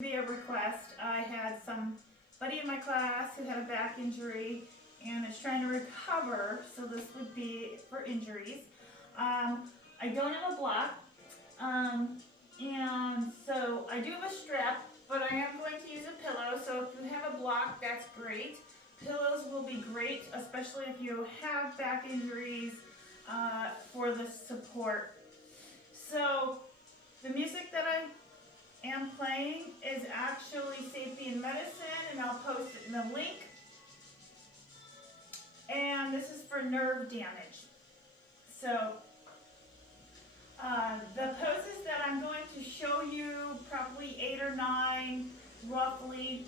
Via request, I had somebody in my class who had a back injury and is trying to recover, so this would be for injuries. I don't have a block, and so I do have a strap, but I am going to use a pillow, so if you have a block, that's great. Pillows will be great, especially if you have back injuries, for the support. So the music that I am playing is actually Supine medicine, and I'll post it in the link. And this is for nerve damage. So the poses that I'm going to show you, probably 8 or 9 roughly.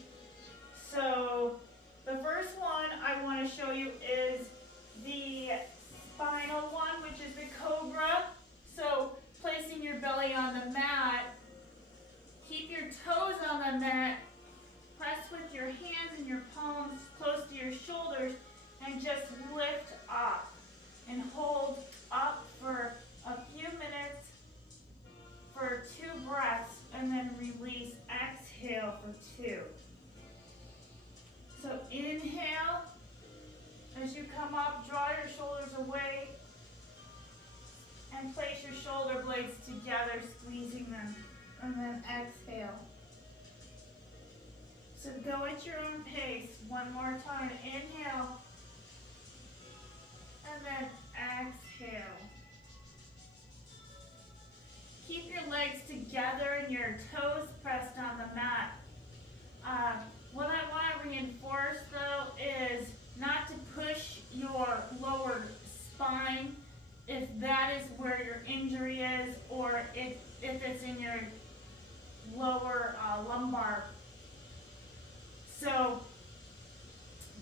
So the first one I want to show you is the spinal one, which is the Cobra. So placing your belly on the mat, keep your toes on the mat, press with your hands and your palms close to your shoulders, and just lift up and hold up for a few minutes for 2 breaths, and then release. Exhale for 2. So inhale, as you come up, draw your shoulders away and place your shoulder blades together, squeezing them, and then exhale. So go at your own pace. One more time. Inhale, and then exhale. Keep your legs together and your toes pressed on the mat. What I want to reinforce though is not to push your lower spine if that is where your injury is, or if it's in your lower lumbar. So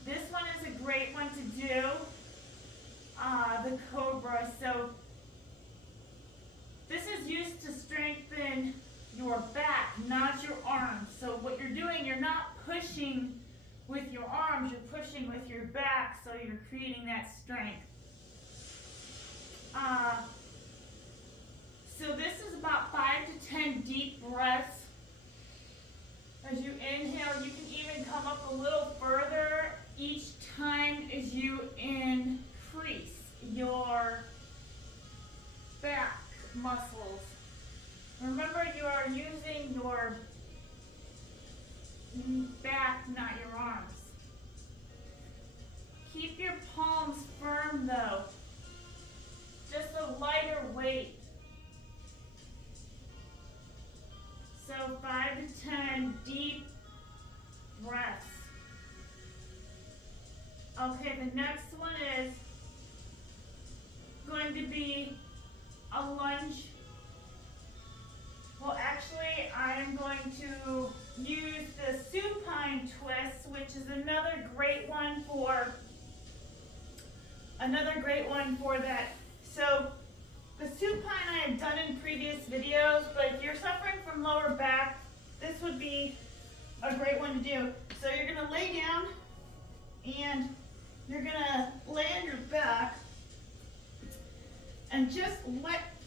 this one is a great one to do, the Cobra. So this is used to strengthen your back, not your arms. So what you're doing, you're not pushing with your arms, you're pushing with your back, so you're creating that strength. So this is about 5 to 10 deep breaths. As you inhale, you can even come up a little further each time as you increase your back muscles. Remember, you are using your back, not your arms. Keep your palms firm though. Just a lighter weight. So 5 to 10 deep breaths. Okay, the next one is going to be a lunge. Well, actually, I am going to use the supine twist, which is another great one for that. So the supine I have done in previous videos, but if you're suffering from lower back, this would be a great one to do. So you're going to lay down and you're going to lay on your back and just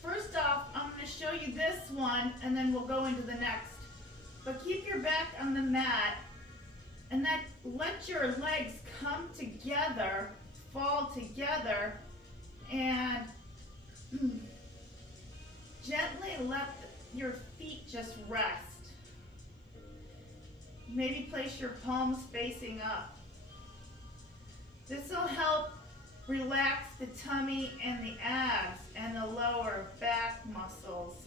first off, I'm going to show you this one and then we'll go into the next. But keep your back on the mat and let your legs come together, fall together, and gently let your feet just rest. Maybe place your palms facing up. This will help relax the tummy and the abs, and the lower back muscles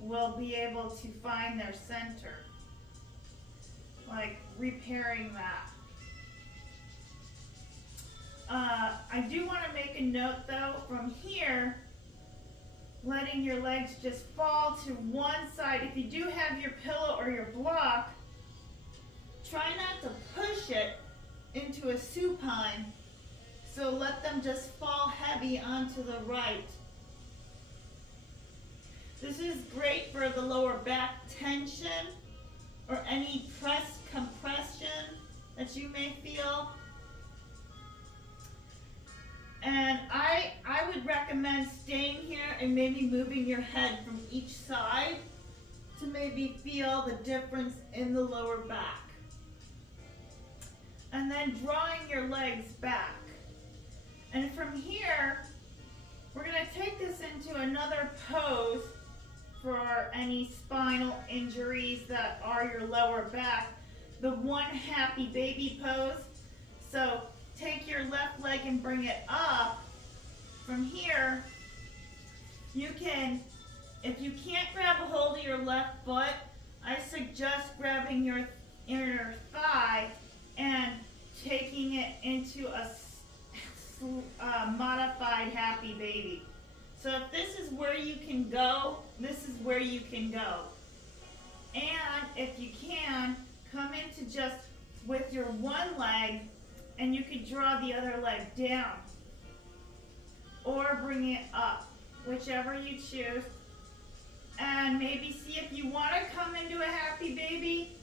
will be able to find their center, like repairing that. I do want to make a note though, from here, letting your legs just fall to one side. If you do have your pillow or your block, try not to push it into a supine. So let them just fall heavy onto the right. This is great for the lower back tension or any compression that you may feel. And I would recommend staying here and maybe moving your head from each side to maybe feel the difference in the lower back. And then drawing your legs back. And from here, we're going to take this into another pose for any spinal injuries that are your lower back. The one happy baby pose. So take your left leg and bring it up. From here, you can, if you can't grab a hold of your left foot, I suggest grabbing your inner thigh and taking it into a modified happy baby. So if this is where you can go, this is where you can go. And if you can, come into just with your one leg, and you can draw the other leg down. Or bring it up, whichever you choose. And maybe see if you want to come into a happy baby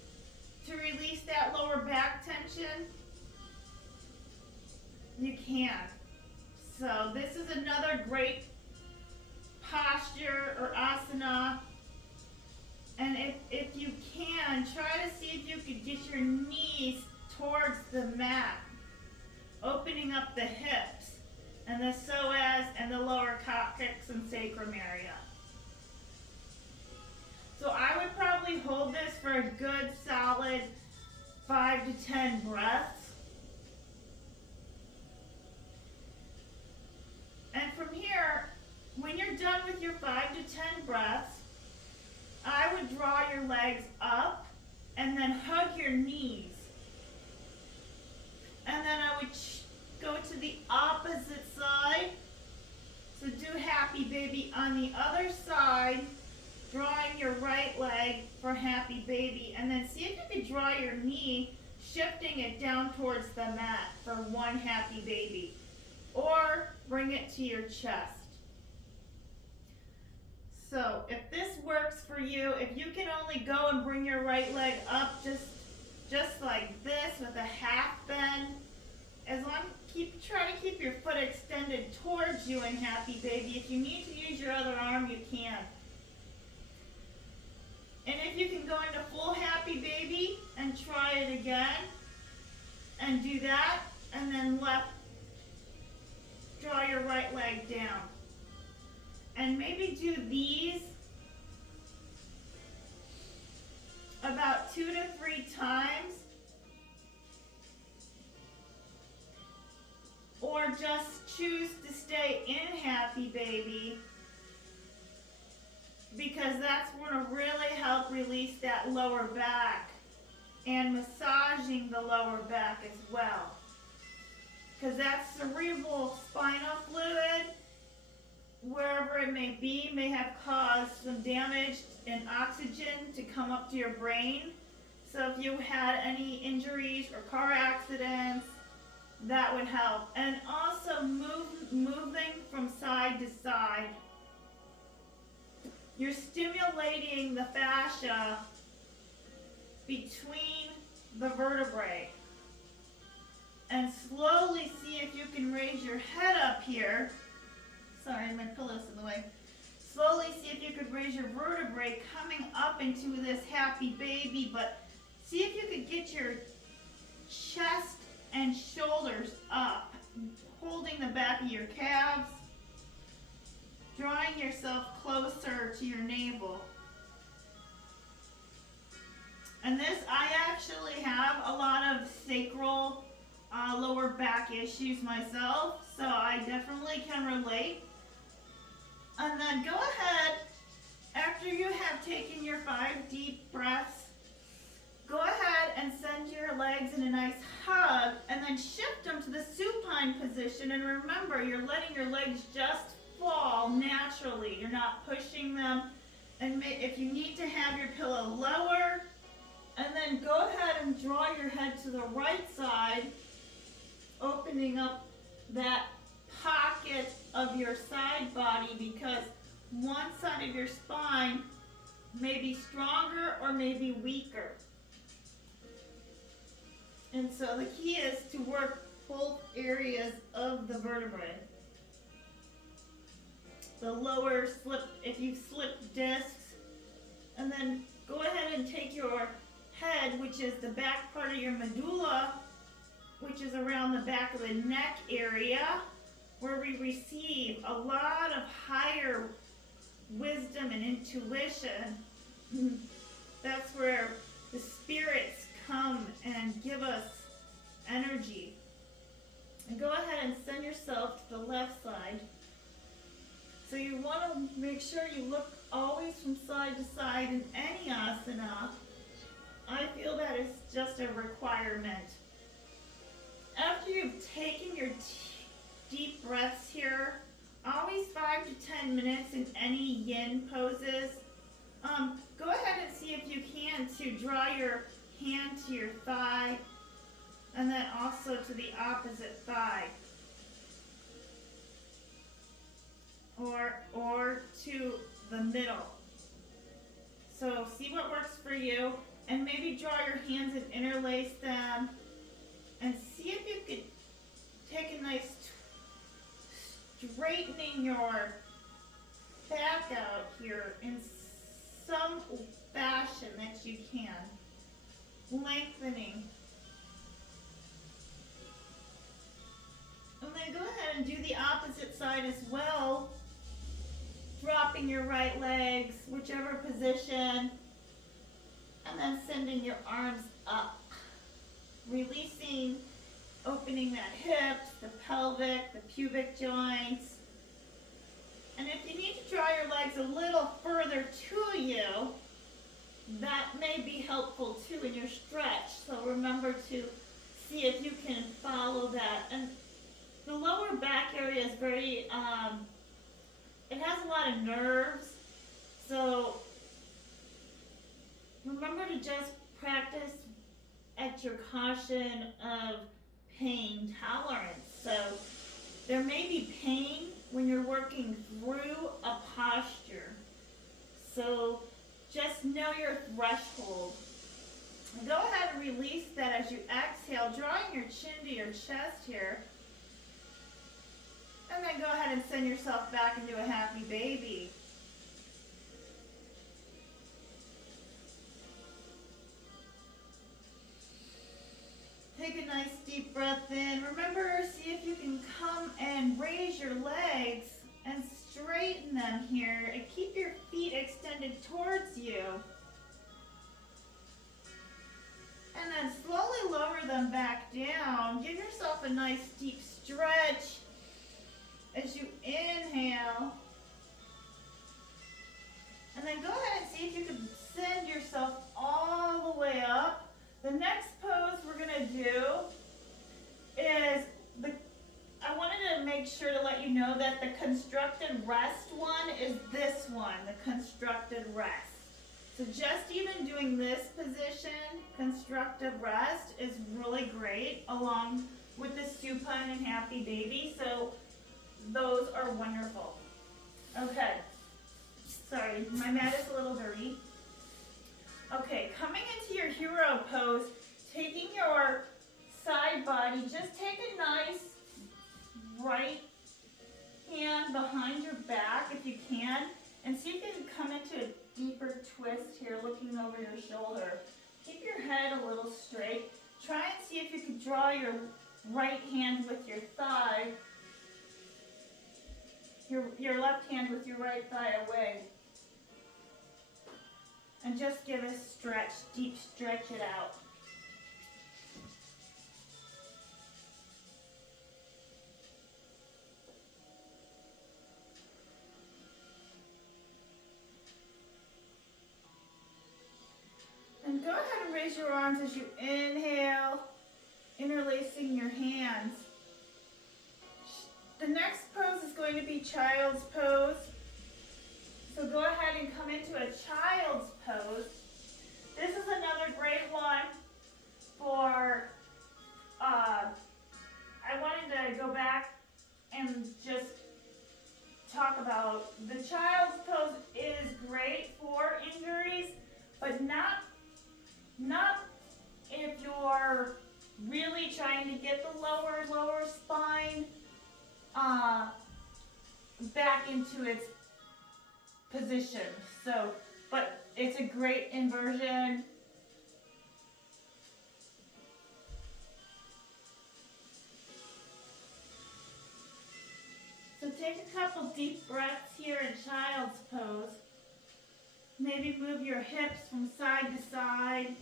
to release that lower back tension. You can. So this is another great posture or asana. And if you can, try to see if you could get your knees towards the mat, opening up the hips and the psoas and the lower coccyx and sacrum area. So I would probably hold this for a good solid 5 to 10 breaths. And from here, when you're done with your 5 to 10 breaths, I would draw your legs up and then hug your knees. And then I would go to the opposite side. So do happy baby on the other side, drawing your right leg for happy baby. And then see if you could draw your knee, shifting it down towards the mat for one happy baby. Or bring it to your chest. So if this works for you, if you can only go and bring your right leg up just like this with a half bend, as long try to keep your foot extended towards you in happy baby. If you need to use your other arm, you can. And if you can go into full happy baby and try it again and do that, and then draw your right leg down. And maybe do these about 2 to 3 times. Or just choose to stay in happy baby, because that's going to really help release that lower back and massaging the lower back as well. Because that cerebral spinal fluid, wherever it may be, may have caused some damage and oxygen to come up to your brain. So if you had any injuries or car accidents, that would help. And also moving from side to side. You're stimulating the fascia between the vertebrae. And slowly see if you can raise your head up here. Sorry, my pillow's in the way. Slowly see if you could raise your vertebrae coming up into this happy baby, but see if you could get your chest and shoulders up, holding the back of your calves, drawing yourself closer to your navel. And this, I actually have a lot of sacral lower back issues myself, so I definitely can relate. And then go ahead, after you have taken your 5 deep breaths, go ahead and send your legs in a nice hug, and then shift them to the supine position. And remember, you're letting your legs just fall naturally. You're not pushing them. And if you need to have your pillow lower, and then go ahead and draw your head to the right side, opening up that pocket of your side body, because one side of your spine may be stronger or may be weaker. And so the key is to work both areas of the vertebrae. The lower slip, if you slip discs, And then go ahead and take your head, which is the back part of your medulla, which is around the back of the neck area, where we receive a lot of higher wisdom and intuition. That's where the spirits come and give us energy. And go ahead and send yourself to the left side. So you want to make sure you look always from side to side in any asana. I feel that is just a requirement. After you've taken your deep breaths here, always 5 to 10 minutes in any yin poses. Go ahead and see if you can to draw your hand to your thigh and then also to the opposite thigh. Or to the middle. So see what works for you, and maybe draw your hands and interlace them, and see if you could take a nice straightening your back out here in some fashion that you can. Lengthening. And then go ahead and do the opposite side as well. Dropping your right legs, whichever position, and then sending your arms up. Releasing, opening that hips, the pelvic, the pubic joints. And if you need to draw your legs a little further to you, that may be helpful too in your stretch. So remember to see if you can follow that. And the lower back area is very, it has a lot of nerves, so remember to just practice at your caution of pain tolerance. So there may be pain when you're working through a posture, so just know your threshold. Go ahead and release that as you exhale, drawing your chin to your chest here. And then go ahead and send yourself back into a happy baby. Take a nice deep breath in. Remember, see if you can come and raise your legs and straighten them here. And keep your feet extended towards you. And then slowly lower them back down. Give yourself a nice deep stretch. As you inhale, and then go ahead and see if you can send yourself all the way up. The next pose we're going to do is, I wanted to make sure to let you know that the constructed rest one is this one, the constructed rest. So just even doing this position, constructive rest, is really great along with the supine and happy baby. So those are wonderful. Okay, sorry, my mat is a little dirty. Okay, coming into your hero pose, taking your side body, just take a nice right hand behind your back if you can, and see if you can come into a deeper twist here, looking over your shoulder. Keep your head a little straight. Try and see if you can draw your right hand with your thigh, your left hand with your right thigh away. And just give a stretch, deep stretch it out. And go ahead and raise your arms as you inhale, interlacing your hands. The next pose is going to be child's pose. So go ahead and come into a child's pose. This is another great one for, I wanted to go back and just talk about the child's pose is great for injuries, but not if you're really trying to get the lower spine back into its position. So, but It's a great inversion. So take a couple deep breaths here in child's pose. Maybe move your hips from side to side.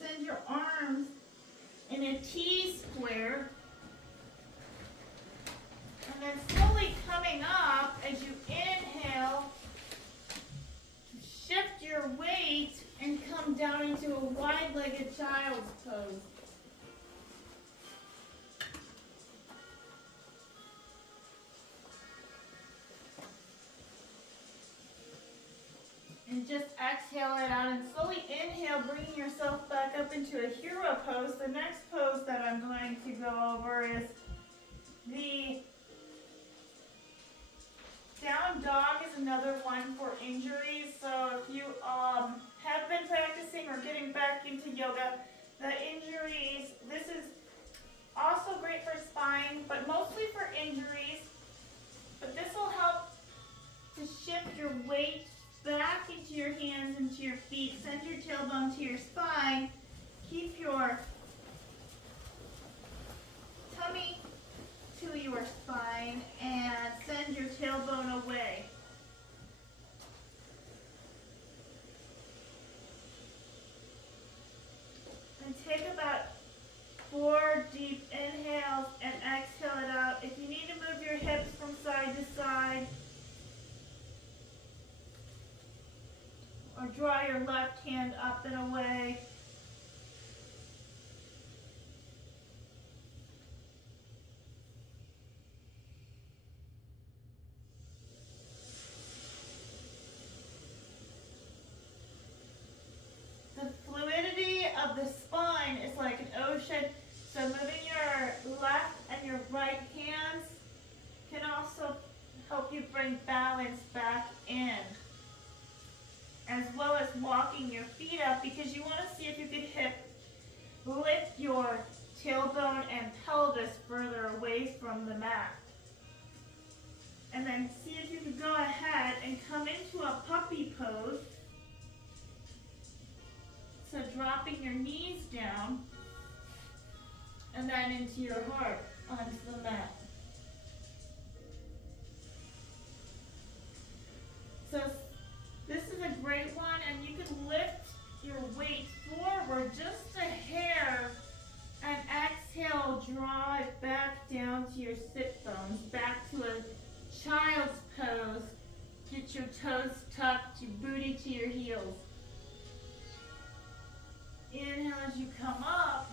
Send your arms in a T-square. And then slowly coming up as you inhale, shift your weight and come down into a wide-legged child's pose. And just exhale it out and slowly inhale, bringing yourself back up into a hero pose. The next pose that I'm going to go over is the down dog is another one for injuries. So if you have been practicing or getting back into yoga, the injuries, this is also great for spine, but mostly for injuries. But this will help to shift your weight back into your hands, into your feet. Send your tailbone to your spine. Keep your tummy to your spine and send your tailbone away. And take about 4 deep inhales and exhale it out. If you need to move your hips from side to side, or draw your left hand up and away. The fluidity of the spine is like an ocean, so moving your left and your right hands can also help you bring balance back in, as well as walking your feet up, because you want to see if you can lift your tailbone and pelvis further away from the mat. And then see if you can go ahead and come into a puppy pose. So dropping your knees down and then into your heart onto the mat. So this is a great one, and you can lift your weight forward just a hair and exhale, draw it back down to your sit bones, back to a child's pose. Get your toes tucked, your booty to your heels. Inhale as you come up,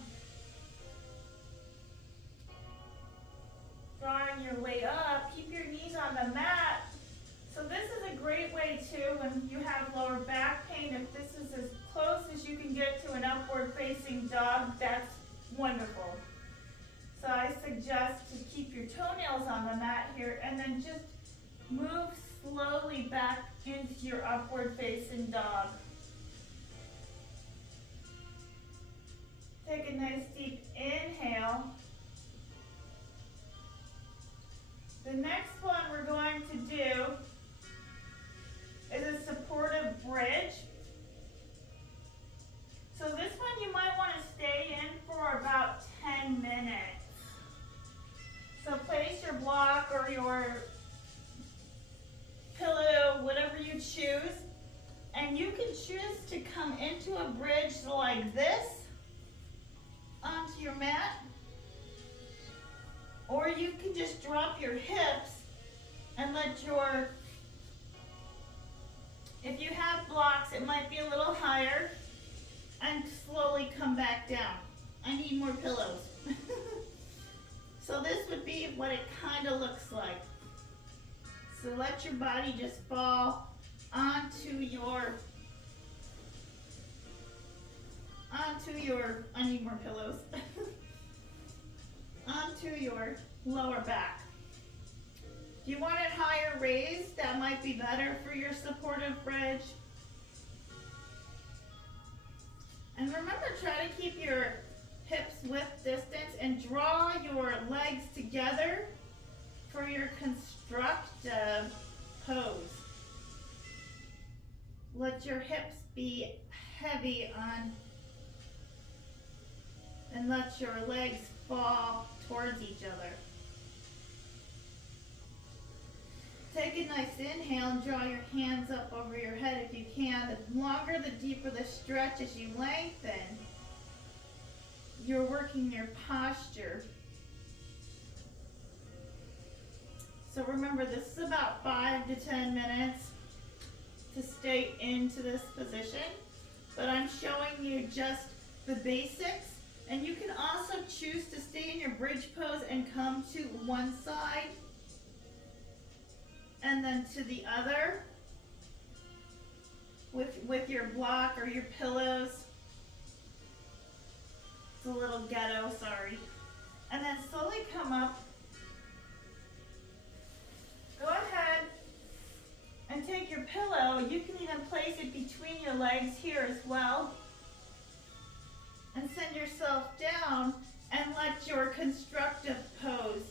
drawing your way up. Keep your knees on the mat. So this is a great way too when you have lower back pain. If this is as close as you can get to an upward facing dog, that's wonderful. So I suggest to keep your toenails on the mat here and then just move slowly back into your upward facing dog. Take a nice deep inhale. The next one we're going to do is a supportive bridge. So this one you might want to stay in for about 10 minutes. So place your block or your pillow, whatever you choose, and you can choose to come into a bridge like this onto your mat, or you can just drop your hips and let your, if you have blocks, it might be a little higher, and slowly come back down. I need more pillows. So this would be what it kind of looks like. So let your body just fall onto your, I need more pillows, onto your lower back. If you want it higher raised, that might be better for your supportive bridge. And remember, try to keep your hips width distance and draw your legs together for your constructive pose. let your hips be heavy on, and let your legs fall towards each other. Take a nice inhale and draw your hands up over your head if you can. The longer, the deeper the stretch as you lengthen. You're working your posture. So remember, this is about 5 to 10 minutes to stay into this position, but I'm showing you just the basics, and you can also choose to stay in your bridge pose and come to one side and then to the other with your block or your pillows. It's a little ghetto, sorry. And then slowly come up. Go ahead and take your pillow. You can even place it between your legs here as well. And send yourself down and let your constructive pose.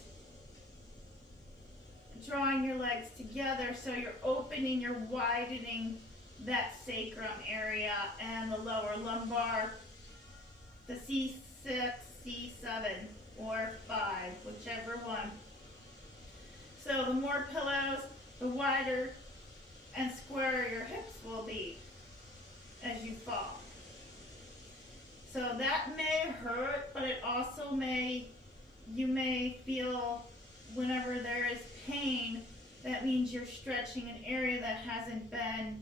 Drawing your legs together so you're opening, you're widening that sacrum area and the lower lumbar, the C6, C7, or 5, whichever one. So the more pillows, the wider and squarer your hips will be as you fall. So that may hurt, but it also you may feel whenever there is pain, that means you're stretching an area that hasn't been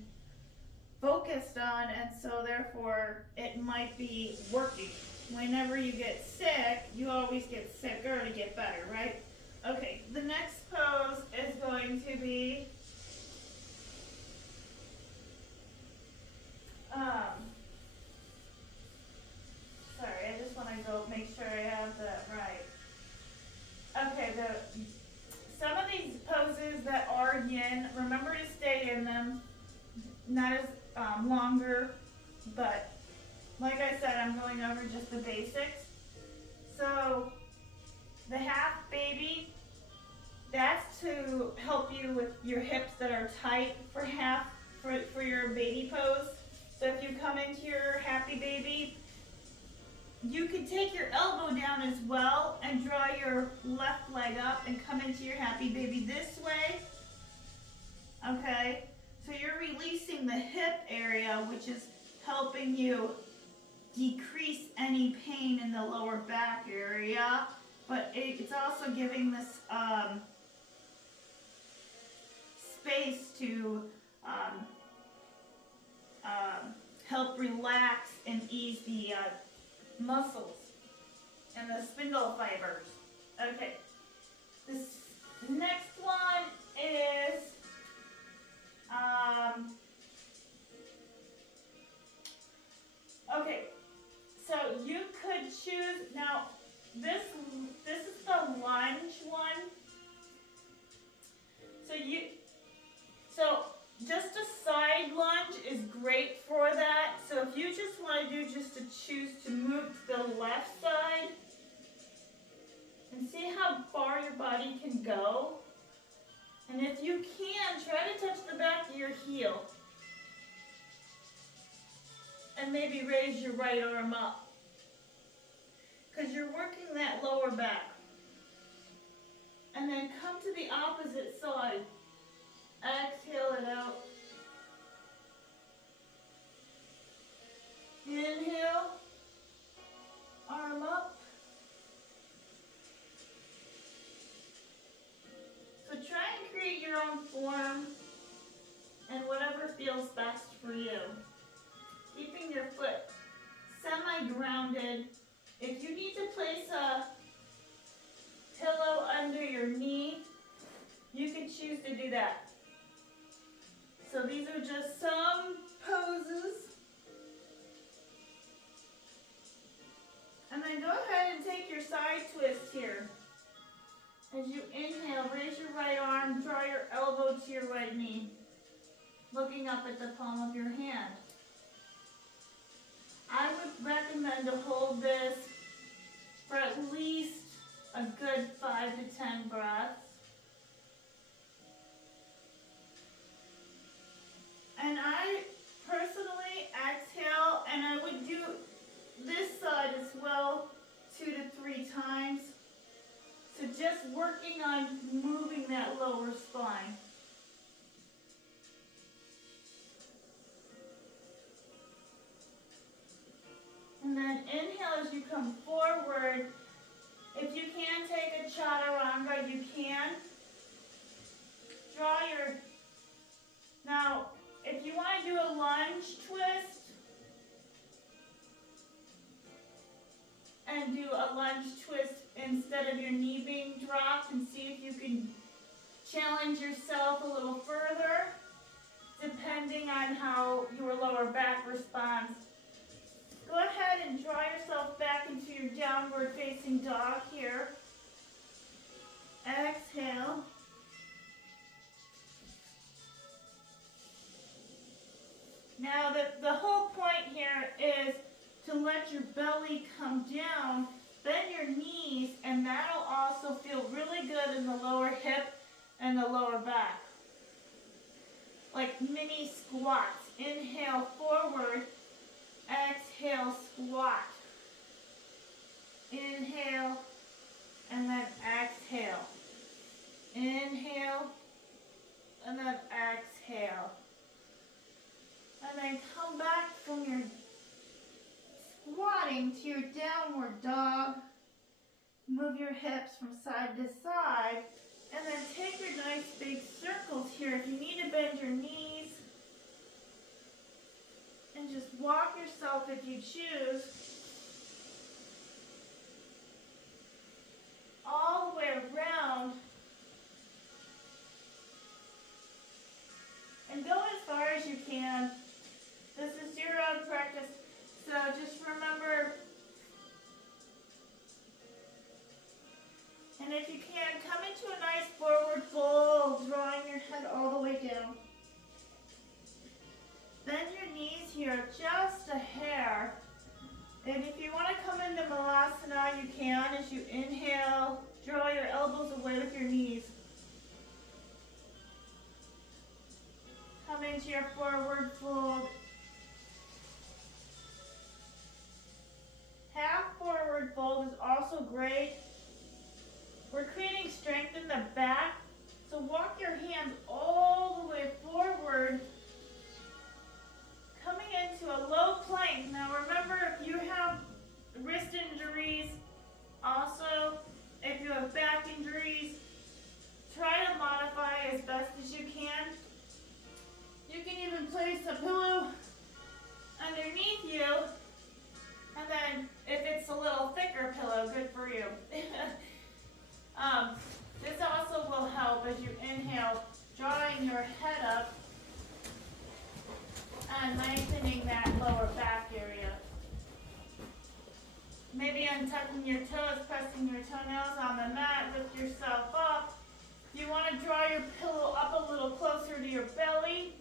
focused on, and so therefore it might be working. Whenever you get sick, you always get sicker to get better, right? Okay, the next pose is going to be sorry, I just want to go make sure I have that right. Okay, some of these poses that are yin, remember to stay in them. Not as longer, but like I said, I'm going over just the basics. So the half baby, that's to help you with your hips that are tight for your baby pose. So if you come into your happy baby, you can take your elbow down as well and draw your left leg up and come into your happy baby this way. Okay, so you're releasing the hip area, which is helping you decrease any pain in the lower back area, but it's also giving this space to help relax and ease the muscles and the spindle fibers. Okay, this next one is okay, so you could choose, now this is the lunge one. So just a side lunge is great for that. So if you just want to do just to choose to move to the left side and see how far your body can go. And if you can, try to touch the back of your heel. And maybe raise your right arm up. Because you're working that lower back. And then come to the opposite side. Exhale it out. Inhale. Arm up. So try and create your own form and whatever feels best for you. Keeping your foot semi-grounded. If you need to place a pillow under your knee, you can choose to do that. So these are just some poses. And then go ahead and take your side twist here. As you inhale, raise your right arm, draw your elbow to your right knee, looking up at the palm of your hand. I would recommend to hold this for at least a good 5 to 10 breaths. And lower spine. And then inhale as you come forward. If you can take a chaturanga, you can. Now, if you want to do a lunge twist, and do a lunge twist instead of your knee being dropped, and see if you can challenge yourself a little further, depending on how your lower back responds. Go ahead and draw yourself back into your downward facing dog here. Exhale. Now the whole point here is to let your belly come down, bend your knees, and that'll also feel really good in the lower hip and the lower back. Like mini squats. Inhale forward, exhale squat. Inhale, and then exhale. Inhale, and then exhale. And then come back from your squatting to your downward dog. Move your hips from side to side. And then take your nice big circles here. If you need to bend your knees. And just walk yourself if you choose. All the way around. And go as far as you can. This is your own practice, so just remember, and if you can, come into a nice forward fold, drawing your head all the way down. Bend your knees here just a hair, and if you want to come into Malasana, you can. As you inhale, draw your elbows away with your knees. Come into your forward fold. Half forward fold is also great. We're creating strength in the back, so walk your hands all the way forward, coming into a low plank. Now remember, if you have wrist injuries, also if you have back injuries, try to modify as best as you can. You can even place a pillow underneath you. And then, if it's a little thicker pillow, good for you. This also will help as you inhale, drawing your head up and lengthening that lower back area. Maybe untucking your toes, pressing your toenails on the mat, lift yourself up. If you want to draw your pillow up a little closer to your belly,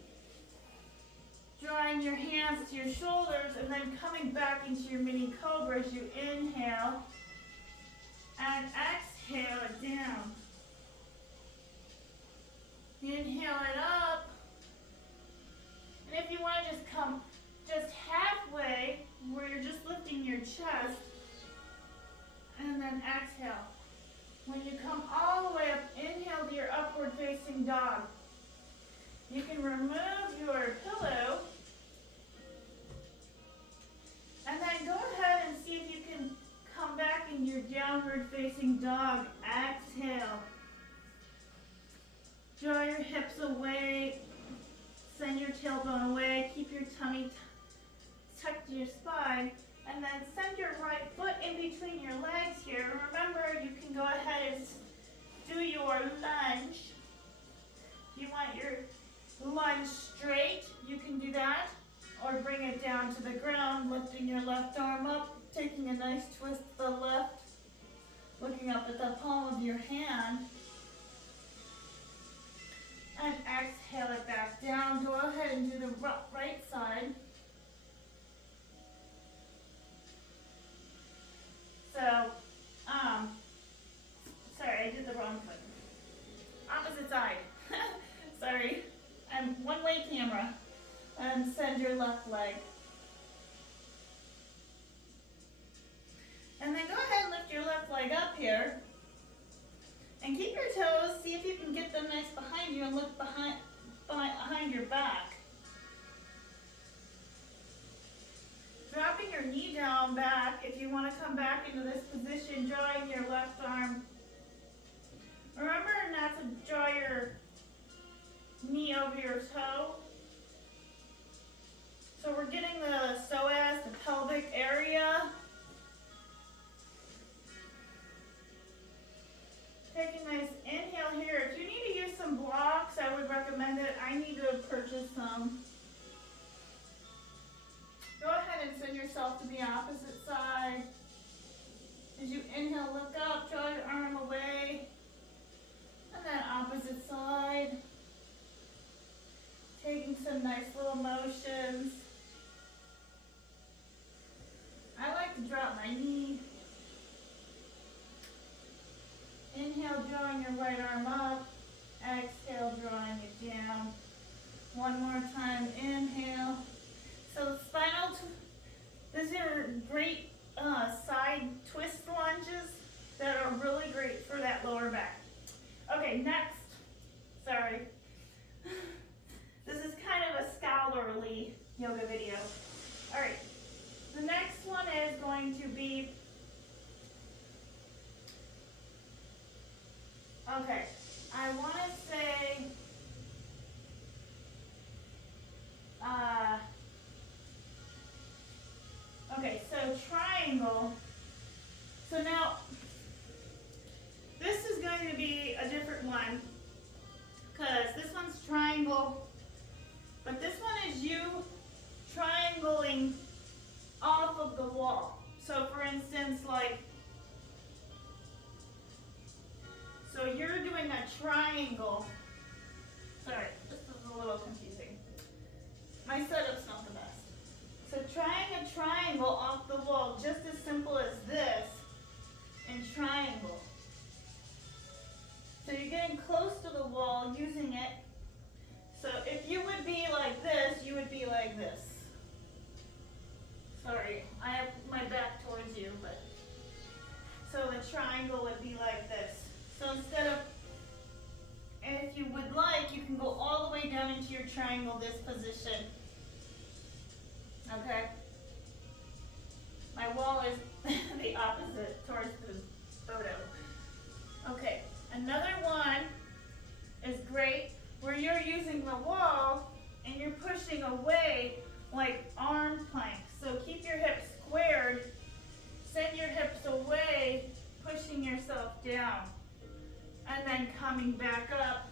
drawing your hands to your shoulders and then coming back into your mini cobra as you inhale and exhale it down. Inhale it up. And if you want to just come just halfway where you're just lifting your chest and then exhale. When you come all the way up, inhale to your upward facing dog. You can remove your pillow and then go ahead and see if you can come back in your downward facing dog. Exhale. Draw your hips away. Send your tailbone away. Keep your tummy tucked to your spine. And then send your right foot in between your legs here. Remember, you can go ahead and do your lunge. If you want your lunge straight, you can do that. Or bring it down to the ground, lifting your left arm up, taking a nice twist to the left, looking up at the palm of your hand. And exhale it back down. Go ahead and do the right side. So, sorry, I did the wrong foot. Opposite side. Sorry, I'm one-way camera. And send your left leg. And then go ahead and lift your left leg up here. And And keep your toes, see if you can get them nice behind you and look behind your back. Dropping your knee down back if you want to come back into this position, drawing your left arm. Remember not to draw your knee over your toe. So we're getting the psoas, the pelvic area. Take a nice inhale here. If you need to use some blocks, I would recommend it. I need to purchase some. Go ahead and send yourself to the opposite side. As you inhale, look up, draw your arm away. And then opposite side. Taking some nice little motions. I like to drop my knee. Inhale, drawing your right arm up. Exhale, drawing it down. One more time, inhale. So spinal, these are great side twist lunges that are really great for that lower back. Okay, next, sorry. This is kind of a scholarly yoga video. All right, the next one is going to be, okay, I want to say, okay, so triangle. So now, this is going to be a different one, because this one's triangle, but this one is you triangling off of the wall. So for instance, like, so you're doing a triangle. Sorry, this is a little confusing. My setup's not the best. So trying a triangle off the wall, just as simple as this, and triangle. So you're getting close to the wall using it. So if you would be like this, you would be like this. Sorry, I have my back towards you, but so the triangle would be like this. So instead of, and if you would like, you can go all the way down into your triangle, this position. Okay? My wall is the opposite towards the photo. Okay, another one is great where you're using the wall and you're pushing away like arm planks. So keep your hips squared, send your hips away, pushing yourself down. And then coming back up,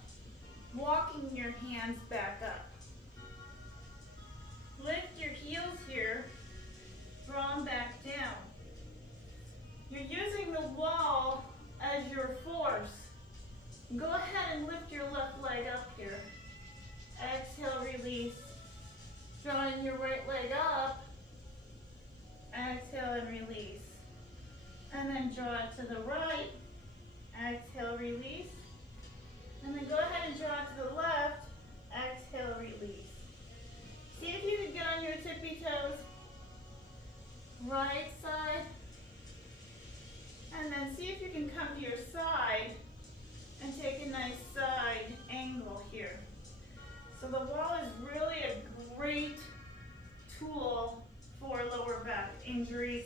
walking your hands back up. Lift your heels here, draw them back down. You're using the wall as your force. Go ahead and lift your left leg up here. Exhale, release. Drawing your right leg up. Exhale and release. And then draw it to the right. Exhale, release. And then go ahead and draw it to the left. Exhale, release. See if you can get on your tippy toes. Right side. And then see if you can come to your side and take a nice side angle here. So the wall is really a great tool for lower back injuries,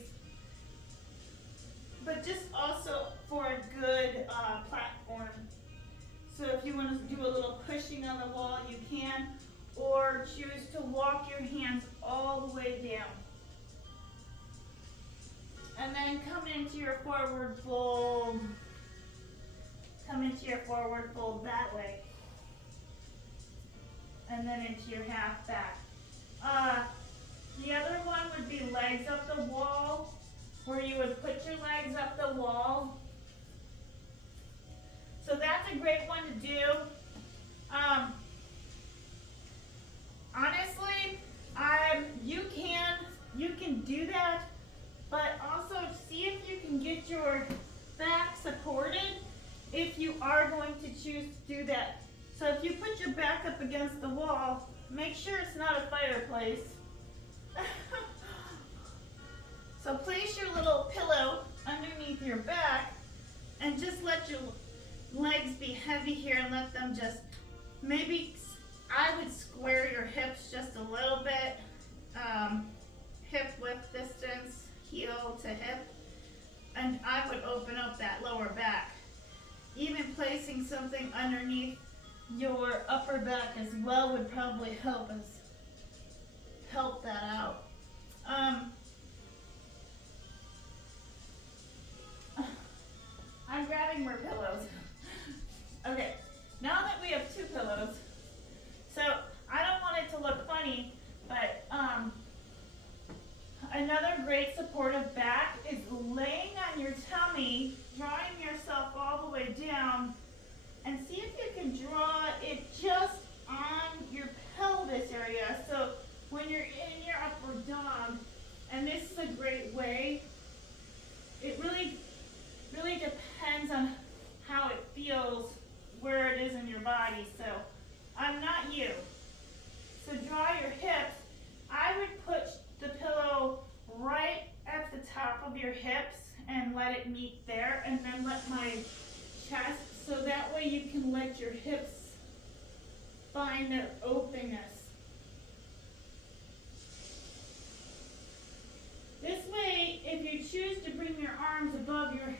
but just also for a good platform. So if you want to do a little pushing on the wall, you can, or choose to walk your hands all the way down. And then come into your forward fold. Come into your forward fold that way. And then into your half back. The other one would be legs up the wall, where you would put your legs up the wall. So that's a great one to do. Honestly, you can do that, but also see if you can get your back supported if you are going to choose to do that. So if you put your back up against the wall, make sure it's not a fireplace. So place your little pillow underneath your back and just let legs be heavy here and let them just, maybe I would square your hips just a little bit, hip width distance, heel to hip, and I would open up that lower back. Even placing something underneath your upper back as well would probably help that out. I'm grabbing more pillows. Okay, now that we have 2 pillows, so I don't want it to look funny, but another great supportive back is laying on your tummy, drawing yourself all the way down, and see if you can draw it just on your pelvis area. So when you're in your upward dog, and this is a great way, it really depends on how it feels, where it is in your body. So I'm not you. So draw your hips. I would put the pillow right at the top of your hips and let it meet there, and then let my chest, so that way you can let your hips find their openness. This way, if you choose to bring your arms above your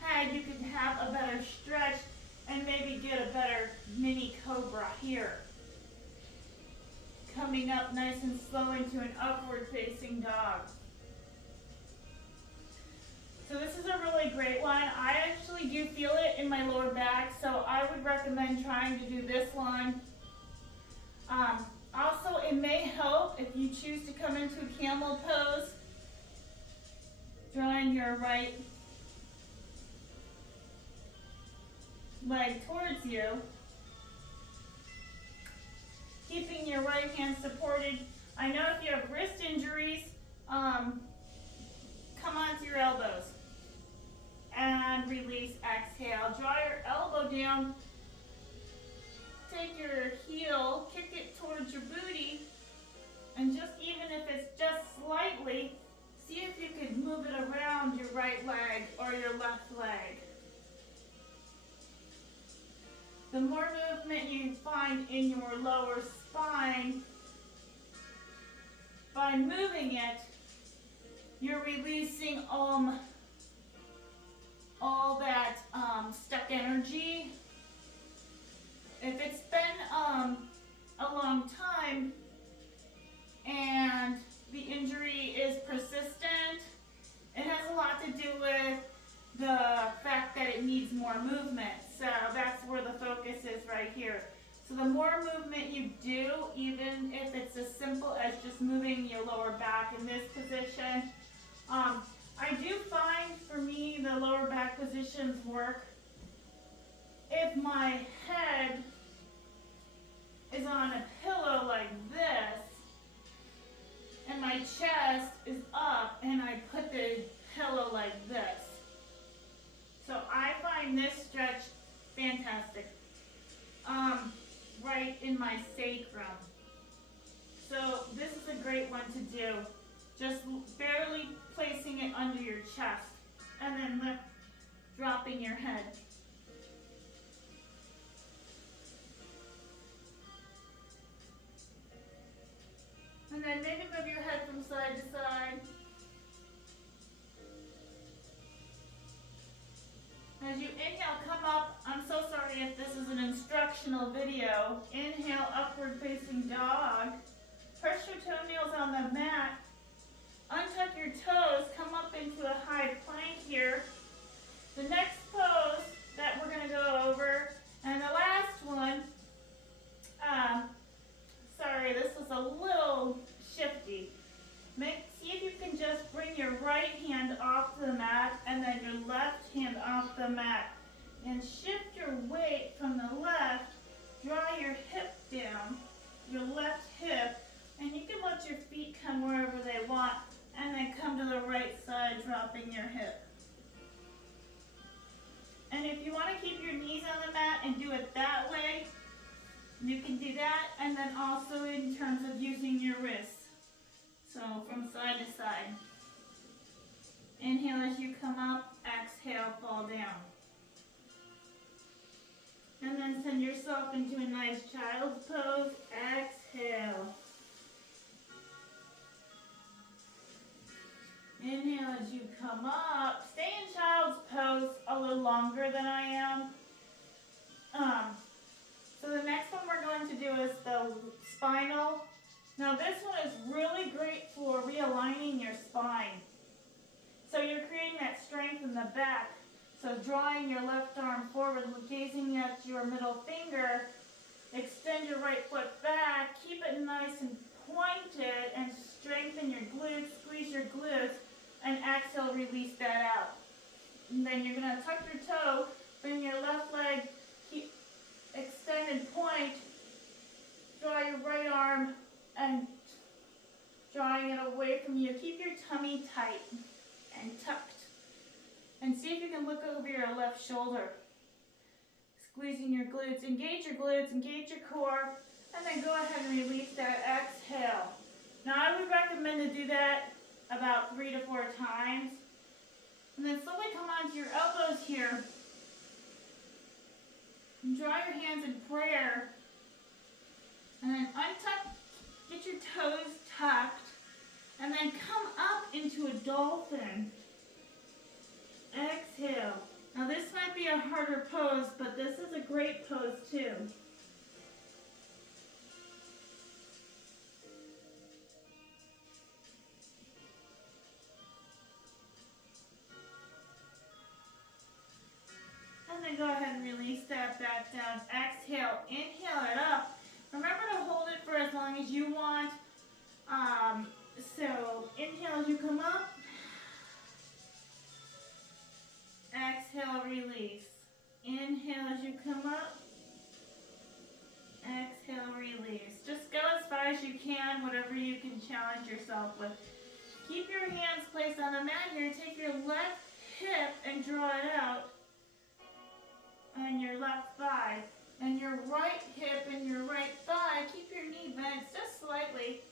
head, you can have a better stretch and maybe get a better mini cobra here. Coming up nice and slow into an upward facing dog. So this is a really great one. I actually do feel it in my lower back, so I would recommend trying to do this one. Also, it may help if you choose to come into a camel pose, drawing your right leg towards you, keeping your right hand supported. I know if you have wrist injuries, come onto your elbows and release, exhale. Draw your elbow down, take your heel, kick it towards your booty, and just, even if it's just slightly, see if you could move it around your right leg or your left leg. The more movement you find in your lower spine, by moving it, you're releasing all that stuck energy. If it's been a long time and the injury is persistent, it has a lot to do with the fact that it needs more movement. So that's where the focus is right here. So the more movement you do, even if it's as simple as just moving your lower back in this position, I do find for me the lower back positions work if my head is on a pillow like this and my chest is up and I put the pillow like this. So I find this stretch fantastic, right in my sacrum. So this is a great one to do. Just barely placing it under your chest and then dropping your head. And then maybe move your head from side to side. As you inhale, come up. I'm so sorry if this is an instructional video. Inhale, upward facing dog. Press your toenails on the mat. Untuck your toes, come up into a high plank here. The next pose that we're going to go over, and the last one, sorry, this was a little shifty. See if you can just bring your right hand off the mat and then your left hand off the mat. And shift your weight from the left, draw your hip down, your left hip, and you can let your feet come wherever they want, and then come to the right side, dropping your hip. And if you want to keep your knees on the mat and do it that way, you can do that, and then also in terms of using your wrists. So from side to side. Inhale as you come up, exhale, fall down. send yourself into a nice child's pose. Exhale. Inhale as you come up. Stay in child's pose a little longer than I am. So the next one we're going to do is the spinal. Now this one is really great for realigning your spine. So you're creating that strength in the back. So drawing your left arm forward, gazing at your middle finger, extend your right foot back, keep it nice and pointed, and strengthen your glutes, squeeze your glutes, and exhale, release that out. And then you're going to tuck your toe, bring your left leg, keep extend and point, draw your right arm, and drawing it away from you. Keep your tummy tight and tucked. And see if you can look over your left shoulder. Squeezing your glutes, engage your core, and then go ahead and release that. Exhale. Now I would recommend to do that about 3 to 4 times. And then slowly come onto your elbows here. And draw your hands in prayer. And then untuck, get your toes tucked. And then come up into a dolphin. Exhale. Now this might be a harder pose, but this is a great pose too. And then go ahead and release that back down. Exhale, inhale it up. Remember to hold it for as long as you want. So inhale as you come up. Exhale, release. Inhale as you come up. Exhale, release. Just go as far as you can, whatever you can challenge yourself with. Keep your hands placed on the mat here. Take your left hip and draw it out. And your left thigh. And your right hip and your right thigh. Keep your knee bent just slightly.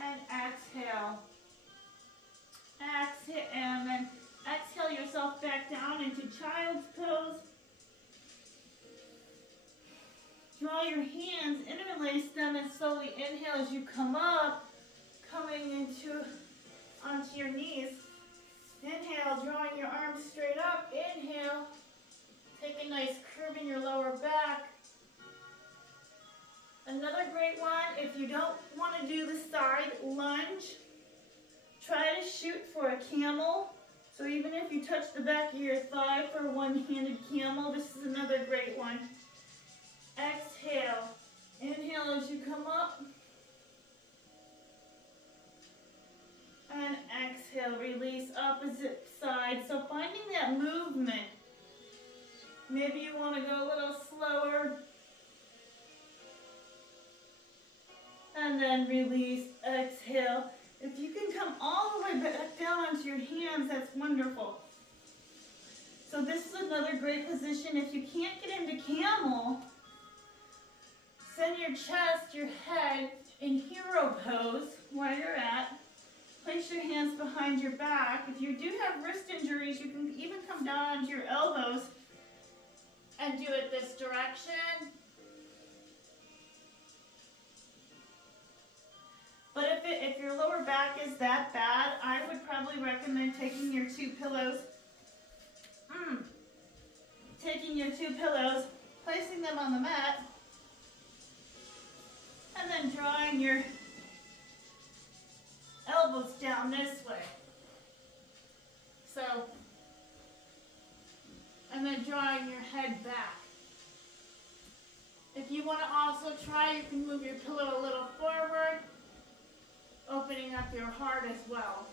And exhale. Exhale. And then exhale yourself back down into child's pose. Draw your hands, interlace them, and slowly inhale as you come up, coming onto your knees. Inhale, drawing your arms straight up. Inhale. Take a nice curve in your lower back. Another great one, if you don't want to do the side lunge, try to shoot for a camel. So even if you touch the back of your thigh for a one-handed camel, this is another great one. Exhale. Inhale as you come up. And exhale, release opposite side. So finding that movement. Maybe you want to go a little slower. And then release, exhale. If you can come all the way back down onto your hands, that's wonderful. So this is another great position. If you can't get into camel, send your chest, your head in hero pose where you're at. Place your hands behind your back. If you do have wrist injuries, you can even come down onto your elbows and do it this direction. But if your lower back is that bad, I would probably recommend taking your two pillows, placing them on the mat, and then drawing your elbows down this way. So, and then drawing your head back. If you want to also try, you can move your pillow a little forward, opening up your heart as well.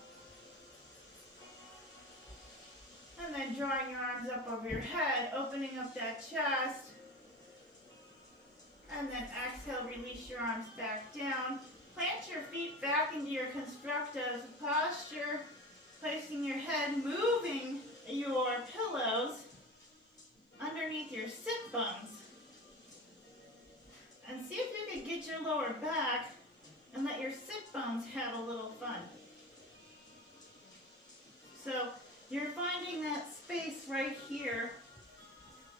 And then drawing your arms up over your head, opening up that chest. And then exhale, release your arms back down. Plant your feet back into your constructive posture, placing your head, moving your pillows underneath your sit bones. And see if you can get your lower back and let your sit bones have a little fun. So you're finding that space right here,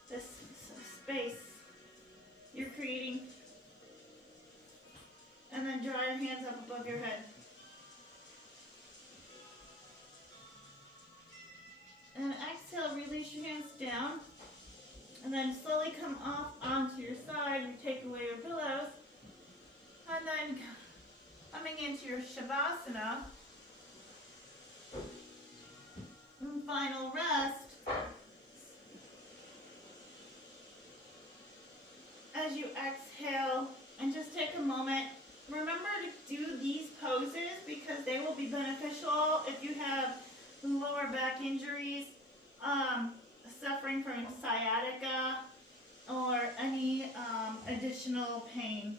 this space your hands up above your head. And exhale, release your hands down. And then slowly come off onto your side. You take away your pillows. And then coming into your Shavasana. And final rest. As you exhale, and just take a moment. Remember to do these poses because they will be beneficial if you have lower back injuries, suffering from sciatica, or any additional pain.